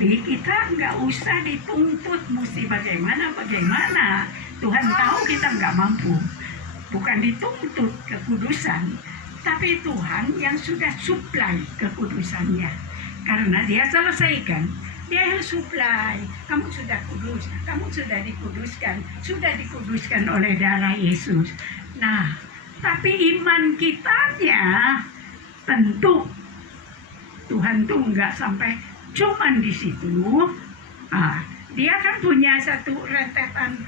Tapi kita nggak usah dituntut mesti bagaimana. Tuhan tahu kita nggak mampu. Bukan dituntut kekudusan, tapi Tuhan yang sudah supply kekudusannya. Karena dia selesaikan, dia yang supply. Kamu sudah kudus, kamu sudah dikuduskan oleh darah Yesus. Nah, tapi iman kitanya tentu Tuhan tuh nggak sampai cuman di situ. Dia kan punya satu rentetan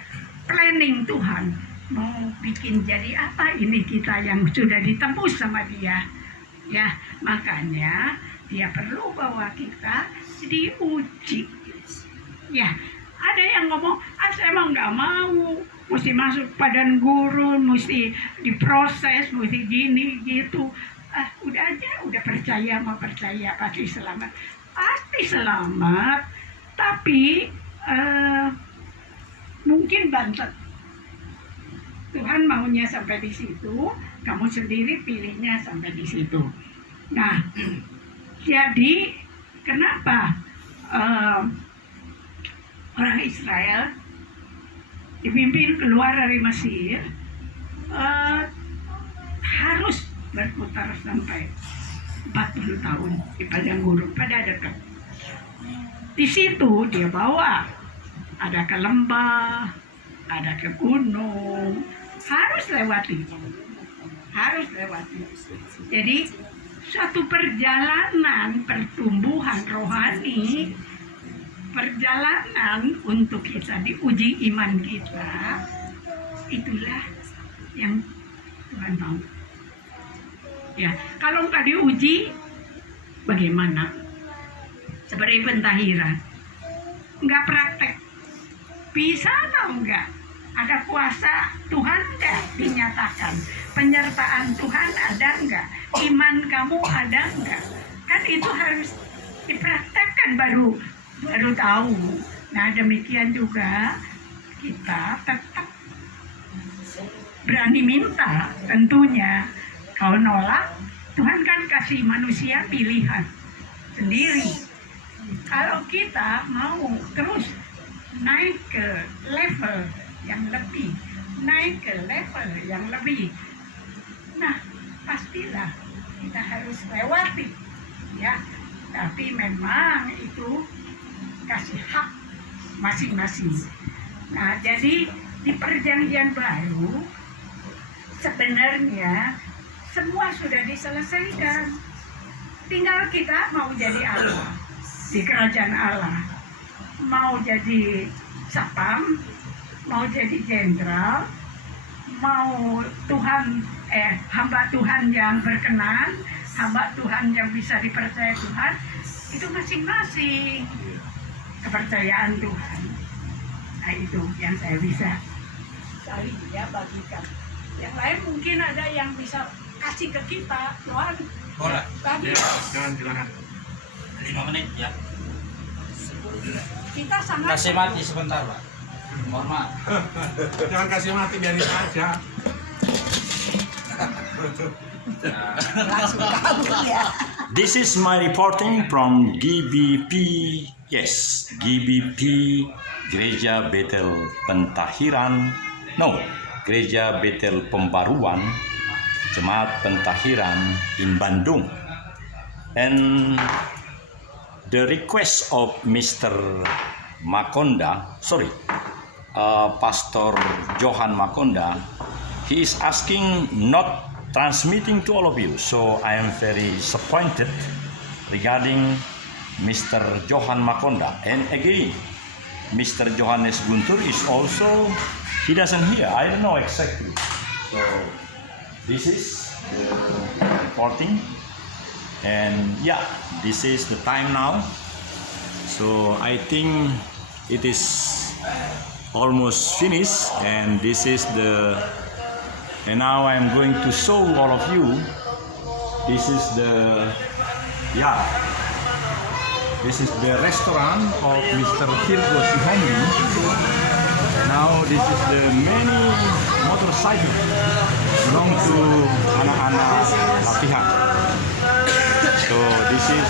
planning Tuhan. Mau bikin jadi apa ini kita yang sudah ditembus sama dia. Ya, makanya dia perlu bahwa kita diuji. Ya, ada yang ngomong, saya emang nggak mau, mesti masuk padan gurun, mesti diproses, mesti gini gitu. Udah aja, udah percaya pasti selamat. Pasti selamat, tapi mungkin bantet. Tuhan maunya sampai di situ, kamu sendiri pilihnya sampai di situ. Nah, jadi kenapa orang Israel dipimpin keluar dari Mesir harus berputar sampai 40 tahun di padang gurun pada dekat. Di situ dia bawa, ada ke lembah, ada ke gunung, harus lewati. Jadi suatu perjalanan pertumbuhan rohani, perjalanan untuk kita diuji iman kita, itulah yang Tuhan mau. Ya, kalau nggak diuji, bagaimana? Seperti pentahiran, nggak praktek, bisa atau enggak? Ada kuasa Tuhan enggak dinyatakan? Penyertaan Tuhan ada enggak? Iman kamu ada enggak? Kan itu harus dipraktekkan baru tahu. Nah, demikian juga kita tetap berani minta tentunya. Kalau nolak, Tuhan kan kasih manusia pilihan sendiri. Kalau kita mau terus naik ke level yang lebih, nah pastilah kita harus lewati, ya. Tapi memang itu kasih hak masing-masing. Nah, jadi di perjanjian baru sebenarnya semua sudah diselesaikan. Tinggal kita mau jadi Allah di kerajaan Allah, mau jadi sapam, mau jadi jenderal, mau hamba Tuhan yang berkenan, hamba Tuhan yang bisa dipercaya Tuhan, itu masing-masing kepercayaan Tuhan. Nah, itu yang saya bisa bagikan. Yang lain mungkin ada yang bisa kasih ke kita, Tuhan. Boleh. Jangan silakan. 5 menit ya. Kita sangat Kasih mati sebentar, Pak. Mohon maaf. Jangan kasih mati, biarin aja. This is my reporting from GBP. Yes, GBP Gereja Betel Pentahiran. No, Gereja Betel Pembaruan, Jemaat Pentahiran in Bandung. And the request of Mr. Makonda, Pastor Johan Makonda, he is asking not transmitting to all of you. So I am very disappointed regarding Mr. Johan Makonda. And again, Mr. Johannes Guntur is also, he doesn't hear. I don't know exactly. So this is the reporting. And yeah, this is the time now. So I think it is almost finished, and this is and now I'm going to show all of you. This is this is the restaurant of Mr. Virgo Sihandi. Now this is the many motorcycle belong to anak-anak latihan. So this is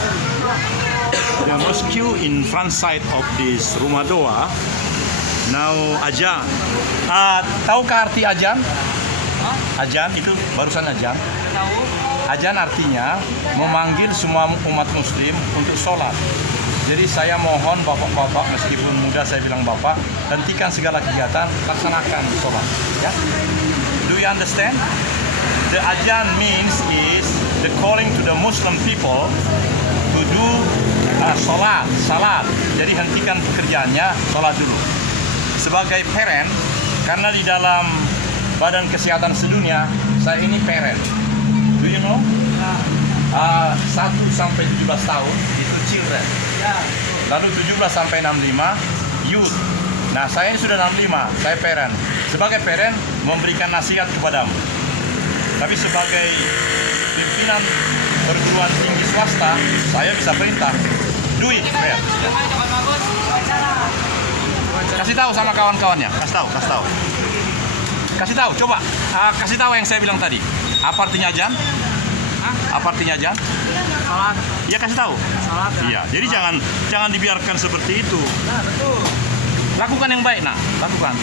the the mosque in front side of this rumah doa. Now ajan. Tahukah arti ajan? Ajan itu barusan ajan. Ajan artinya memanggil semua umat muslim untuk sholat. Jadi saya mohon bapak-bapak, meskipun muda saya bilang bapak, hentikan segala kegiatan, laksanakan sholat. Ya? Do you understand? The ajan means is the calling to the Muslim people to do salat. Jadi hentikan pekerjaannya, sholat dulu. Sebagai parent, karena di dalam Badan Kesehatan Sedunia, saya ini parent. Do you know? 1 sampai 17 tahun itu children. Lalu 17 sampai 65 youth. Nah, saya ini sudah 65, saya parent. Sebagai parent memberikan nasihat kepadamu. Tapi sebagai pimpinan perguruan tinggi swasta, saya bisa perintah. Do it, parent. Kasih tahu sama kawan-kawannya, kasih tahu. Kasih tahu, coba. Kasih tahu yang saya bilang tadi. Apa artinya ajan? Apa artinya ajan? Salat. Iya, kasih tahu. Salat. Iya, jadi jangan dibiarkan seperti itu. Nah, betul. Lakukan yang baik, nak. Lakukan.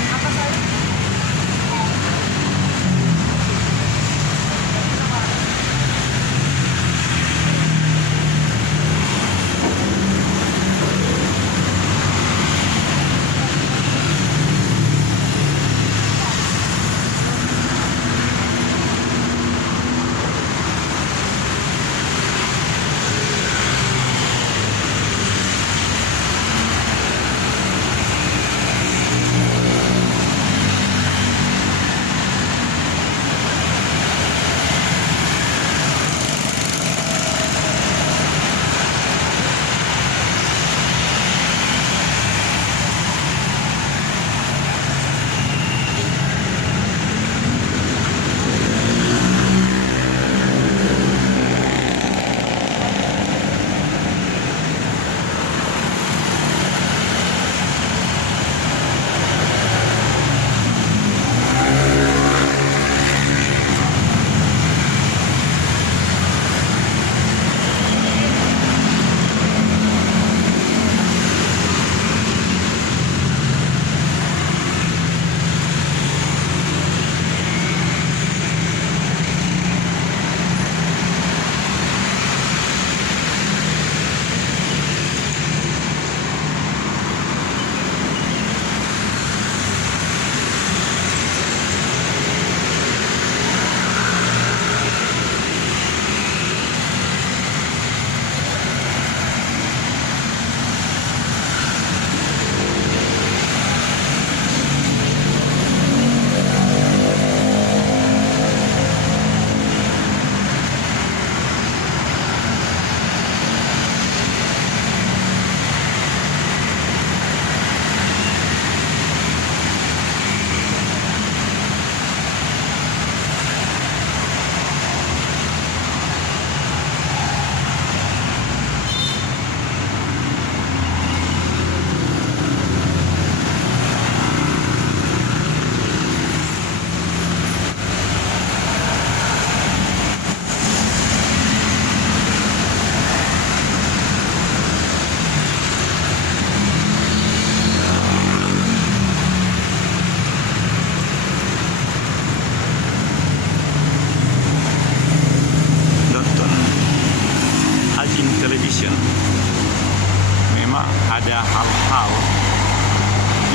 ada hal-hal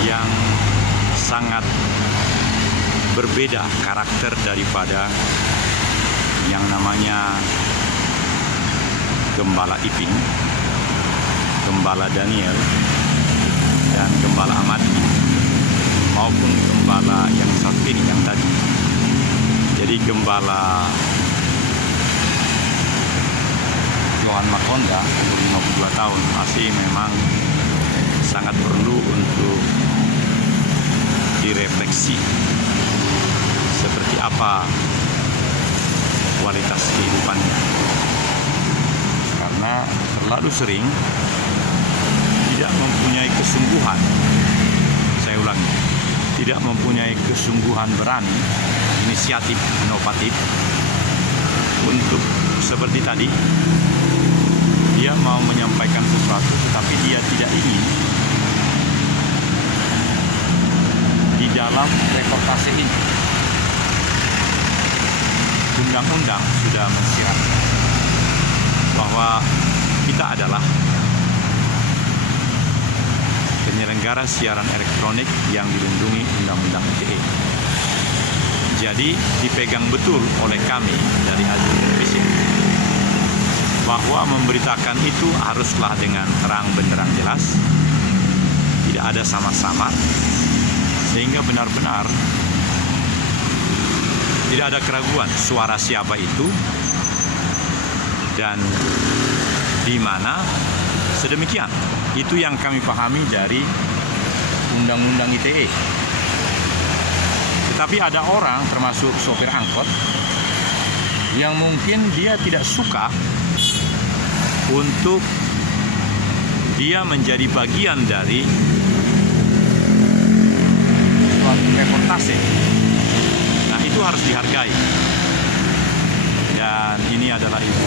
yang sangat berbeda karakter daripada yang namanya Gembala Iping, Gembala Daniel, dan Gembala Amadi, maupun Gembala yang satu ini yang tadi. Jadi Gembala Johan Makonda, umur 52 tahun, masih memang sangat perlu untuk direfleksi seperti apa kualitas kehidupannya, karena terlalu sering tidak mempunyai kesungguhan. Saya ulangi, tidak mempunyai kesungguhan berani, inisiatif, inovatif untuk seperti tadi dia mau menyampaikan sesuatu undang-undang sudah mensyaratkan bahwa kita adalah penyelenggara siaran elektronik yang dilindungi Undang-Undang ITE. Jadi dipegang betul oleh kami dari Azin Televisi bahwa memberitakan itu haruslah dengan terang benderang jelas, tidak ada sama-sama, sehingga benar-benar tidak ada keraguan suara siapa itu dan di mana. Sedemikian, itu yang kami pahami dari Undang-Undang ITE. Tetapi ada orang, termasuk sopir angkot, yang mungkin dia tidak suka untuk dia menjadi bagian dari suatu reportase. Nah, itu harus dihargai. Dan ini adalah Ibu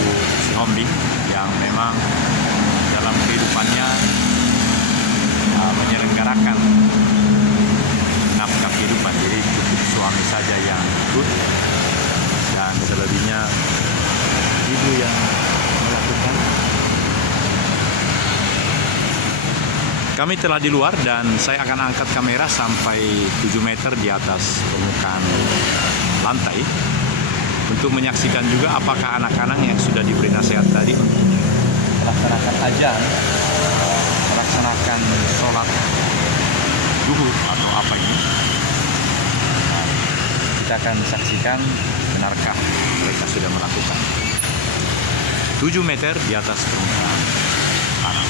Hombi yang memang dalam kehidupannya menyelenggarakan nafkah kehidupan, jadi cukup suami saja yang ikut dan selebihnya ibu yang melakukan. Kami telah di luar dan saya akan angkat kamera sampai 7 meter di atas permukaan lantai untuk menyaksikan juga apakah anak-anak yang sudah diberi nasihat tadi untuk melaksanakan azan, melaksanakan sholat zuhur atau apa ini. Nah, kita akan saksikan benarkah mereka sudah melakukan. 7 meter di atas permukaan tanah.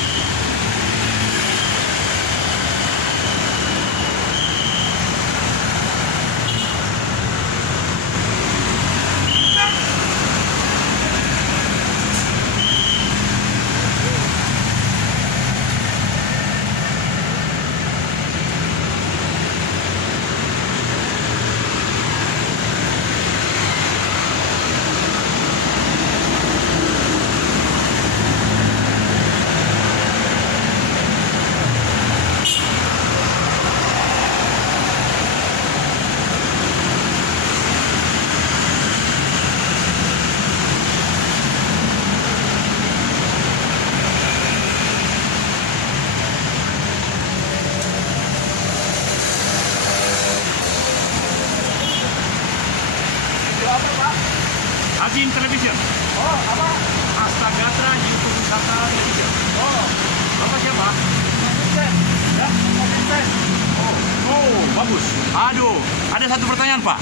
Azin Television. Oh, apa? Astagatra YouTube Wisata Television. Oh, Bapak siapa? Vincent. Ya, Vincent. Oh, bagus. Aduh, ada satu pertanyaan, Pak.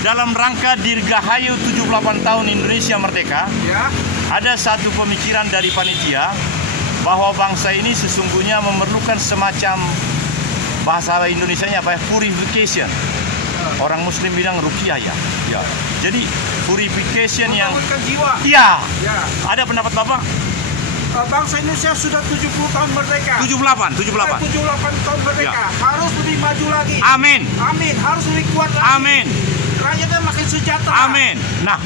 Dalam rangka Dirgahayu 78 tahun Indonesia Merdeka, Ya. ada satu pemikiran dari panitia bahwa bangsa ini sesungguhnya memerlukan semacam bahasa Indonesianya apa ya? Purification. Orang Muslim bilang ruqyah ya. Ya. Jadi purification yang Membangunkan jiwa. iya. Ya. Ada pendapat Bapak? Bangsa Indonesia sudah 70 tahun merdeka. 78. 78 tahun merdeka. Ya. Harus lebih maju lagi. Amin. Amin. Harus lebih kuat lagi. Amin. Rakyatnya makin sejahtera. Amin. Nah,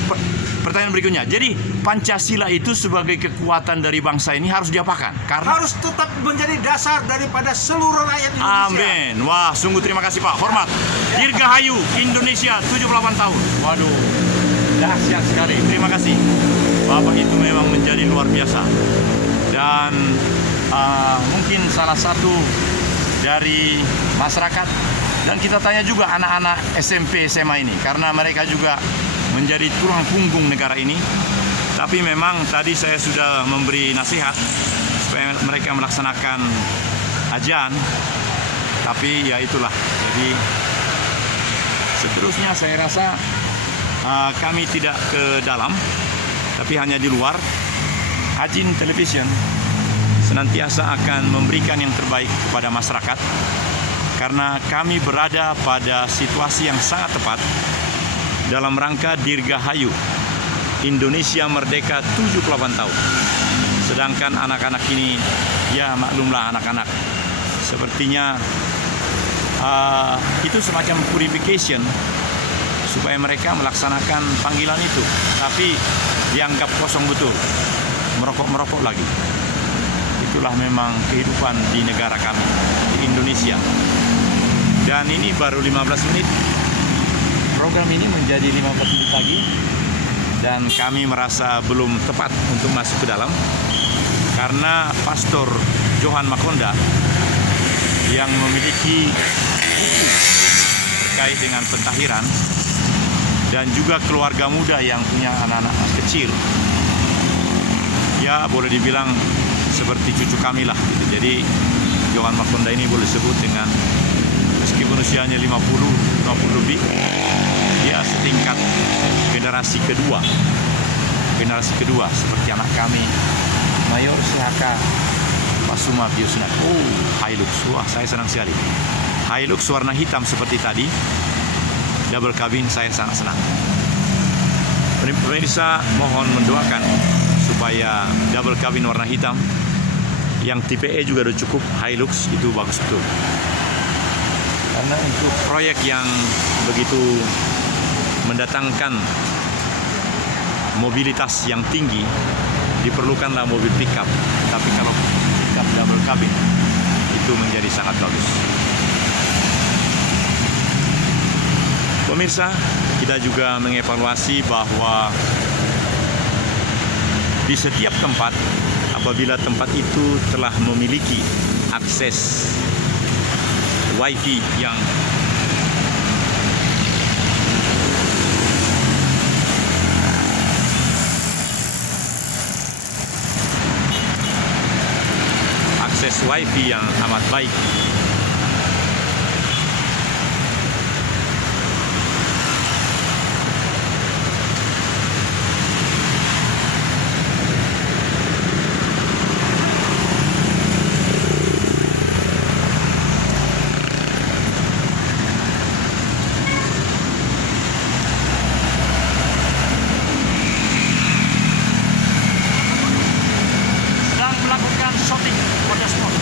pertanyaan berikutnya. Jadi Pancasila itu sebagai kekuatan dari bangsa ini harus diapakan? Karena Harus tetap menjadi dasar daripada seluruh rakyat Indonesia. amin. Wah, sungguh terima kasih Pak. Hormat. Dirgahayu Indonesia 78 tahun. Waduh, dahsyat sekali. Terima kasih. Bapak itu memang menjadi luar biasa. Dan mungkin salah satu dari masyarakat. Dan kita tanya juga anak-anak SMP, SMA ini. Karena mereka juga menjadi tulang punggung negara ini. Tapi memang tadi saya sudah memberi nasihat supaya mereka melaksanakan azan. Tapi ya itulah. Jadi seterusnya saya rasa kami tidak ke dalam, tapi hanya di luar. Azin Television senantiasa akan memberikan yang terbaik kepada masyarakat karena kami berada pada situasi yang sangat tepat dalam rangka Dirgahayu Indonesia Merdeka 78 tahun. Sedangkan anak-anak ini, ya maklumlah anak-anak, sepertinya itu semacam purification supaya mereka melaksanakan panggilan itu. Tapi dianggap kosong betul, merokok-merokok lagi. Itulah memang kehidupan di negara kami, di Indonesia. Dan ini baru 15 menit. Program ini menjadi 15 menit lagi. dan kami merasa belum tepat untuk masuk ke dalam karena Pastor Johan Makonda yang memiliki buku terkait dengan pentahiran dan juga keluarga muda yang punya anak-anak kecil. Ya, boleh dibilang seperti cucu kami lah gitu. Jadi Johan Makonda ini boleh sebut dengan meskipun usianya 50 lebih, dia setingkat generasi kedua seperti anak kami Mayor Sihaka Pasuma Piusna. Hilux, wah saya senang sekali. Hilux warna hitam seperti tadi, double cabin, saya sangat senang. Pemirsa mohon mendoakan supaya double cabin warna hitam yang tipe E juga udah cukup, Hilux itu bagus betul. Karena untuk proyek yang begitu mendatangkan mobilitas yang tinggi, diperlukanlah mobil pickup. Tapi kalau pickup double cabin itu menjadi sangat bagus. Pemirsa, kita juga mengevaluasi bahwa di setiap tempat, apabila tempat itu telah memiliki akses Wi-Fi yang amat baik, sedang melakukan shooting water sport.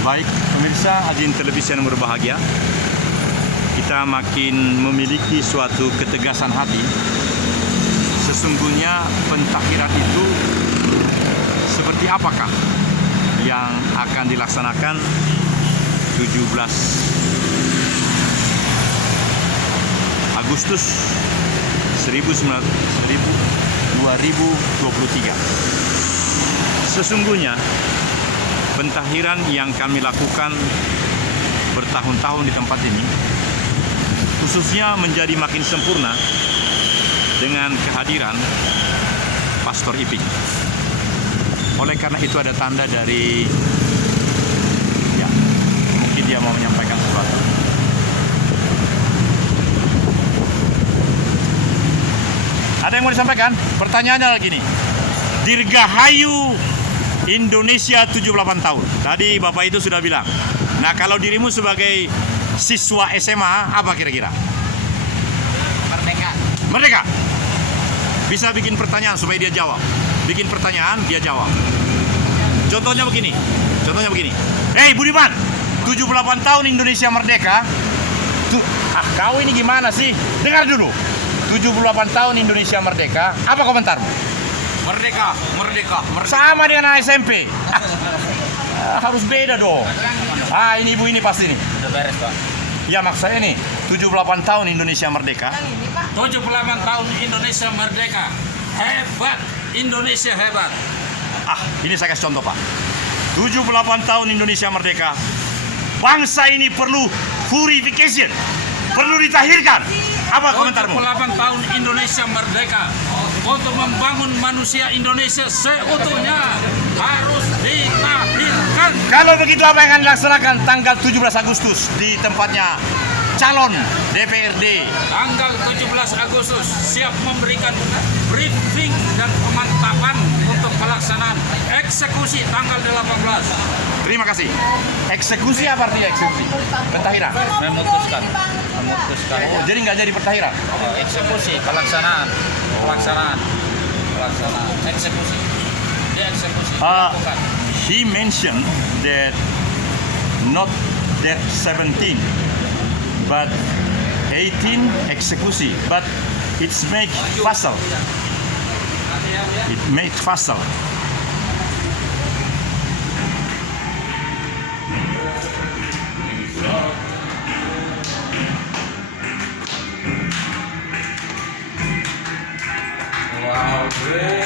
Baik, pemirsa hadirin televisi yang berbahagia, kita makin memiliki suatu ketegasan hati. Sesungguhnya pentahiran itu seperti apakah yang akan dilaksanakan 17 Agustus 2023. Sesungguhnya pentahiran yang kami lakukan bertahun-tahun di tempat ini khususnya menjadi makin sempurna dengan kehadiran Pastor Iping. Oleh karena itu ada tanda dari, ya, mungkin dia mau menyampaikan sesuatu. Ada yang mau disampaikan? Pertanyaannya lagi nih. Dirgahayu Indonesia 78 tahun. Tadi Bapak itu sudah bilang. Nah, kalau dirimu sebagai siswa SMA, apa kira-kira? Merdeka. Merdeka. Bisa bikin pertanyaan supaya dia jawab. Bikin pertanyaan, dia jawab. Contohnya begini. Hei Budiman, 78 tahun Indonesia merdeka. Kau ini gimana sih? Dengar dulu. 78 tahun Indonesia merdeka. Apa komentarmu? Merdeka. Sama dengan anak SMP. Harus beda dong. Ini ibu ini pasti nih. Udah beres, Pak. Ya maksudnya nih, 78 tahun Indonesia merdeka. 78 tahun Indonesia merdeka. Hebat. Indonesia hebat. Ini saya kasih contoh, Pak. 78 tahun Indonesia merdeka. Bangsa ini perlu purification. Perlu ditahirkan. Apa komentarmu? 78 tahun Indonesia merdeka. Untuk membangun manusia Indonesia seutuhnya harus ditahirkan. Kalau begitu apa yang akan dilaksanakan tanggal 17 Agustus di tempatnya calon DPRD? Tanggal 17 Agustus siap memberikan briefing dan pemantapan untuk pelaksanaan eksekusi tanggal 18. Terima kasih. Eksekusi apa artinya eksekusi? Pentahiran. Memutuskan. Oh, jadi nggak jadi pentahiran? Eksekusi, pelaksanaan. Eksekusi. Dia eksekusi. Lakukan. He mentioned that not death 17, but 18 eksekusi. But it's make fasal. It made fasal. Wow, great.